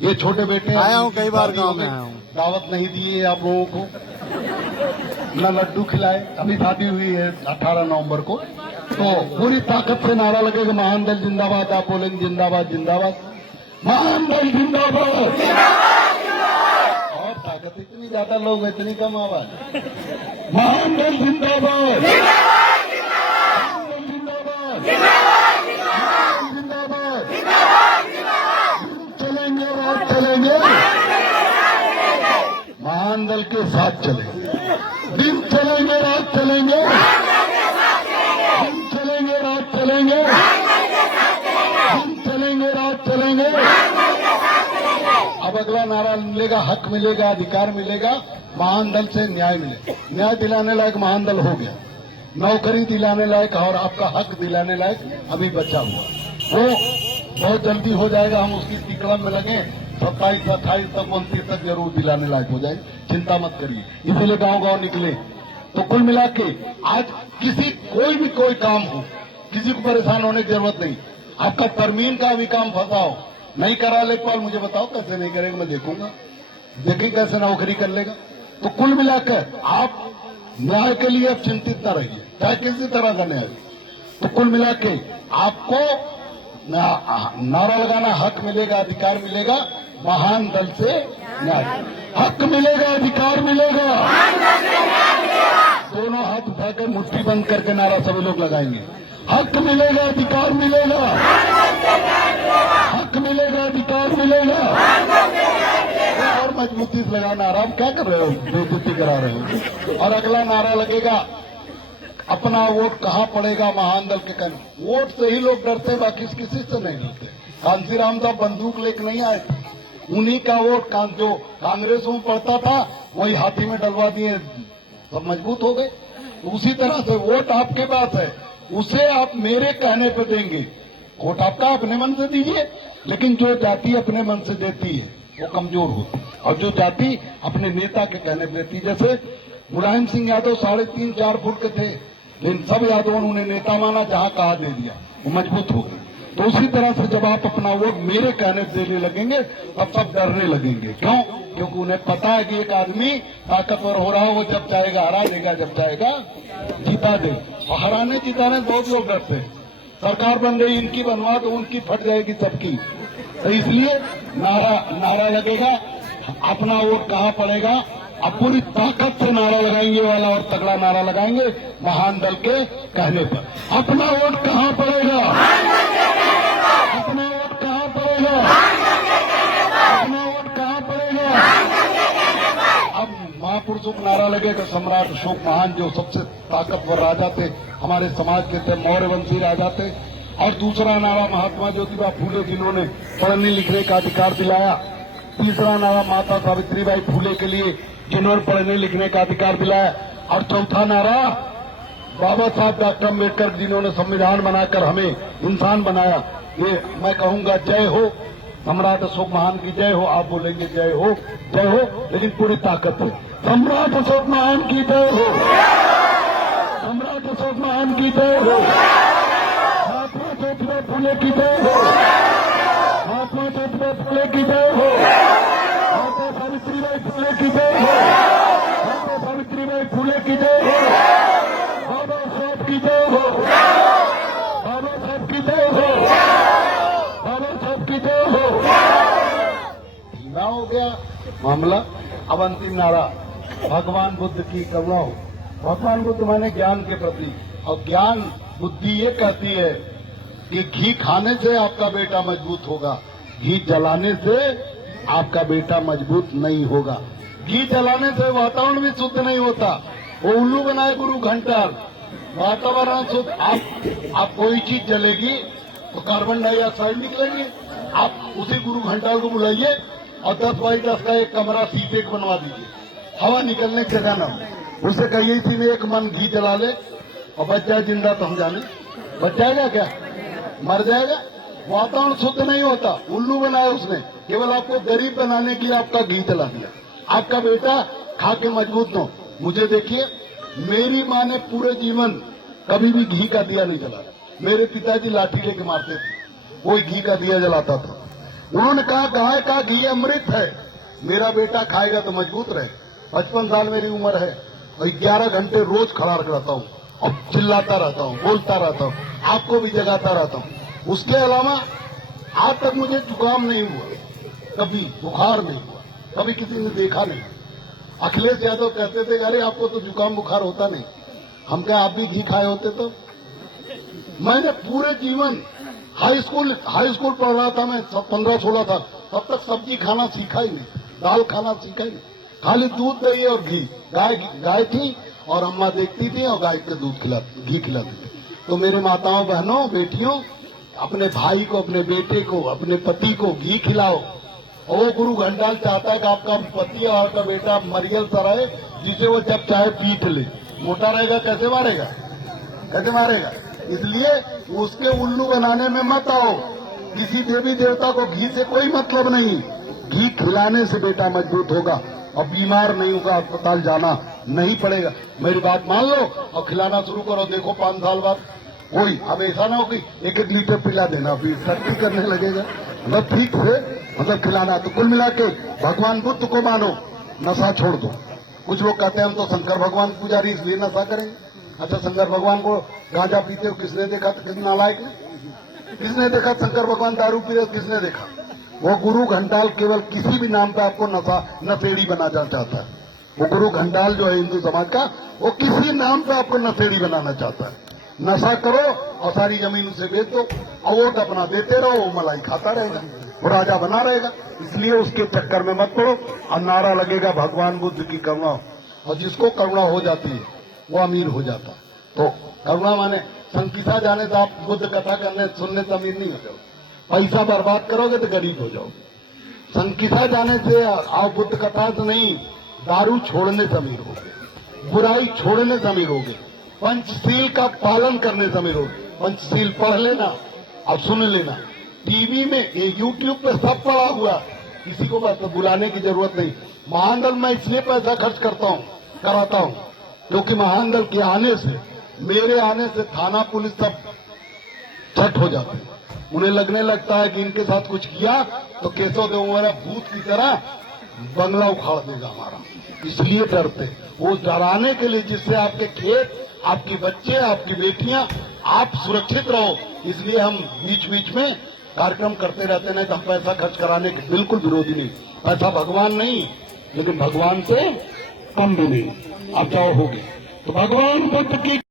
ये छोटे बेटे आया हूँ, कई बार गांव में आया हूँ। दावत नहीं दी है आप लोगों को, न लड्डू खिलाए। अभी शादी हुई है 18 नवंबर को, तो पूरी ताकत से नारा लगेगा महान दल जिंदाबाद। आप बोलेंगे जिंदाबाद जिंदाबाद, महान दल जिंदाबाद। और ताकत इतनी ज्यादा लोग, इतनी कम आवाज। महान दल जिंदाबाद, चलेंगे रात चलेंगे, महान दल के साथ चलेंगे। दिन चलेंगे रात चलेंगे, दिन चलेंगे रात चलेंगे, दिन चलेंगे रात चलेंगे। अब अगला नारा मिलेगा, हक मिलेगा, अधिकार मिलेगा, महान दल से न्याय मिलेगा। न्याय दिलाने लायक महान दल हो गया, नौकरी दिलाने लायक और आपका हक दिलाने लायक अभी बचा हुआ, वो बहुत जल्दी हो जाएगा। हम उसकी तिकड़म में लगे, 27, 28 तक, 29 तक जरूर दिलाने लायक हो जाएगी, चिंता मत करिए। इसीलिए गांव गांव निकले। तो कुल मिला के आज किसी कोई काम हो, किसी को परेशान होने की जरूरत नहीं। आपका तरमीम का भी काम फंसा हो, नहीं करा लेखपाल, मुझे बताओ कैसे नहीं करेगा, मैं देखूंगा, देखिए कैसे नौकरी कर लेगा। तो कुल मिलाकर आप न्याय के लिए अब चिंतित न रहिए, चाहे किसी तरह का न्याय। तो कुल मिला के आपको नारा लगाना, हक मिलेगा, अधिकार मिलेगा, महान दल से न्याय। हक मिलेगा, अधिकार मिलेगा, दोनों हाथ उठाकर मुट्ठी बंद करके नारा सभी लोग लगाएंगे। हक मिलेगा, अधिकार मिलेगा, हक मिलेगा, अधिकार मिलेगा। और मजबूती से लगा नारा। आप क्या कर रहे हो, बेइज्जती करा रहे हो। और अगला नारा लगेगा, अपना वोट कहाँ पड़ेगा, महान दल के कहने। वोट से ही लोग डरते, बाकी किसी से नहीं डरते। कांसीराम साहब बंदूक लेकर नहीं आए, उन्हीं का वोट जो कांग्रेस में पड़ता था वही हाथी में डलवा दिए, सब मजबूत हो गए। उसी तरह से वोट आपके पास है, उसे आप मेरे कहने पे देंगे। वोट आपका अपने मन से दीजिए, लेकिन जो जाति अपने मन से देती है वो कमजोर होती है, और जो जाति अपने नेता के कहने पे देती है। जैसे मुलायम सिंह यादव 3.5-4 फुट के थे, लेकिन सब यादवों ने उन्हें नेता माना, जहां कहा दे दिया, वो मजबूत हो गए। तो उसी तरह से जब आप अपना वोट मेरे कहने से देने लगेंगे, तब सब डरने लगेंगे। क्यों? क्योंकि उन्हें पता है कि एक आदमी ताकतवर हो रहा है, वो जब चाहेगा हरा देगा, जब चाहेगा जीता दे। और हराने जिताने बहुत लोग डरते हैं। सरकार बन गई, इनकी बनवा तो उनकी फट जाएगी सबकी। तो इसलिए नारा लगेगा, अपना वोट कहाँ पड़ेगा। अब पूरी ताकत से नारा लगाएंगे, वाला और तगड़ा नारा लगाएंगे महान दल के कहने पर। अपना वोट कहाँ पड़ेगा, अपना वोट कहाँ पड़ेगा, अपना वोट कहाँ पड़ेगा। अब महापुरुषों का नारा लगेगा, सम्राट अशोक महान जो सबसे ताकतवर राजा थे हमारे समाज के, थे मौर्य वंशी राजा थे। और दूसरा नारा महात्मा ज्योतिबा फूले, जिन्होंने पढ़ने लिखने का अधिकार दिलाया। तीसरा नारा माता सावित्रीबाई फूले के लिए, जिन्होंने पढ़ने लिखने का अधिकार दिलाया। और चौथा नारा बाबा साहब डॉक्टर अम्बेडकर, जिन्होंने संविधान बनाकर हमें इंसान बनाया। ये मैं कहूंगा जय हो, सम्राट अशोक महान की जय हो। आप बोलेंगे जय हो, जय हो, लेकिन पूरी ताकत है। सम्राट अशोक महान की जय हो, सम्राट अशोक महान की जय हो, महात्मा ज्योतिबा फूले की जय हो, महात्मा ज्योतिबा फूले की जय हो, माता सावित्रीबाई फूले की जय हो, माता सावित्रीबाई फूले की जय हो, बाबा साहब की जय हो, बाबा साहब की जय हो, बाबा साहब की जय हो। धीमा हो गया मामला। अब अंतिम नारा, भगवान बुद्ध की करुणा हो। भगवान बुद्ध माने ज्ञान के प्रति, और ज्ञान बुद्धि ये कहती है कि घी खाने से आपका बेटा मजबूत होगा, घी जलाने से आपका बेटा मजबूत नहीं होगा। घी जलाने से वातावरण भी शुद्ध नहीं होता, वो उल्लू बनाए गुरु घंटाल, वातावरण शुद्ध। आप कोई चीज जलेगी तो कार्बन डाइऑक्साइड निकलेंगे। आप उसी गुरु घंटाल को बुलाइए और 10x10 का एक कमरा शीशे का बनवा दीजिए, हवा निकलने की जगह न हो। उसे कहिए इसी में एक मन घी जला ले और बच जाए जिंदा, तो हम जाने बच जाएगा क्या, मर जाएगा। वातावरण शुद्ध नहीं होता, उल्लू बनाया उसने, केवल आपको गरीब बनाने के लिए आपका घी जला दिया। आपका बेटा खा के मजबूत हो। मुझे देखिए, मेरी माँ ने पूरे जीवन कभी भी घी का दिया नहीं जलाया। मेरे पिताजी लाठी लेके मारते थे, कोई घी का दिया जलाता था। उन्होंने कहा गाय का घी अमृत है, मेरा बेटा खाएगा तो मजबूत रहे। 55 साल मेरी उम्र है और 11 घंटे रोज खड़ा रहता हूँ और चिल्लाता रहता हूँ, बोलता रहता हूँ, आपको भी जगाता रहता हूँ। उसके अलावा आज तक मुझे जुकाम नहीं हुआ, कभी बुखार नहीं हुआ, कभी किसी ने देखा नहीं। अखिलेश यादव कहते थे अरे आपको तो जुकाम बुखार होता नहीं। हम क्या आप भी घी खाए होते तो? मैंने पूरे जीवन हाई स्कूल पढ़ रहा था मैं, 15-16 था, तब तक सब्जी खाना सीखा ही नहीं, दाल खाना सीखा ही नहीं, खाली दूध दही और घी। गाय थी और अम्मा देखती थी और गाय के दूध घी खिलाती थी। तो मेरे माताओं बहनों बेटियों, अपने भाई को, अपने बेटे को, अपने पति को घी खिलाओ। और वो गुरु घंटाल चाहता है कि आपका पति और आपका बेटा मरियल सा रहे, जिसे वो जब चाहे पीट ले। मोटा रहेगा कैसे मारेगा, कैसे मारेगा? इसलिए उसके उल्लू बनाने में मत आओ। किसी देवी देवता को घी से कोई मतलब नहीं। घी खिलाने से बेटा मजबूत होगा और बीमार नहीं होगा, अस्पताल जाना नहीं पड़ेगा। मेरी बात मान लो और खिलाना शुरू करो। देखो 5 साल बाद कोई, अब ऐसा ना हो कि 1-1 लीटर पिला देना, फिर सख्ती करने लगेगा। मतलब ठीक से मतलब खिलाना। तो कुल मिला के भगवान बुद्ध को मानो, नशा छोड़ दो। कुछ लोग कहते हैं हम तो शंकर भगवान पुजारी इसलिए नशा करेंगे। अच्छा, शंकर भगवान को गांजा पीते हो किसने देखा? तो किस नालायक ने? किसने देखा शंकर भगवान दारू पीते? किसने देखा? वो गुरु घंटाल केवल किसी भी नाम पे आपको नशेड़ी बनाना चाहता है। वो गुरु घंटाल जो है हिंदू समाज का, वो किसी नाम पे आपको नशेड़ी बनाना चाहता है। नशा करो और सारी जमीन उसे बेच दो और वोट अपना देते रहो, वो मलाई खाता रहेगा, वो राजा बना रहेगा। इसलिए उसके चक्कर में मत पड़ो। और नारा लगेगा भगवान बुद्ध की करुणा, और जिसको करुणा हो जाती है वो अमीर हो जाता है। तो करुणा माने संकीसा जाने से आप बुद्ध कथा करने सुनने से अमीर नहीं हो जाओ। पैसा बर्बाद करोगे तो गरीब हो जाओगे। संकीसा जाने से आप बुद्ध कथा से नहीं, दारू छोड़ने से अमीर होगे, बुराई छोड़ने से अमीर होगे, पंचशील का पालन करने से अमीर होगे। पंचशील पढ़ लेना और सुन लेना। टीवी में, यूट्यूब पे सब पड़ा हुआ, किसी को बस बुलाने की जरूरत नहीं। महानदल मैं इसलिए पैसा खर्च कराता हूँ क्योंकि महानदल के आने से, मेरे आने से थाना पुलिस सब झट हो जाते हैं। उन्हें लगने लगता है कि इनके साथ कुछ किया तो केशव देव मेरा भूत की तरह बंगला उखाड़ देगा हमारा, इसलिए डरते। वो डराने के लिए जिससे आपके खेत, आपके बच्चे, आपकी बेटियां, आप सुरक्षित रहो, इसलिए हम बीच बीच में कार्यक्रम करते रहते हैं। हम पैसा खर्च कराने के बिल्कुल विरोधी नहीं। पैसा भगवान नहीं, लेकिन भगवान से कम भी नहीं। अब जाओ होगी तो भगवान बुद्ध की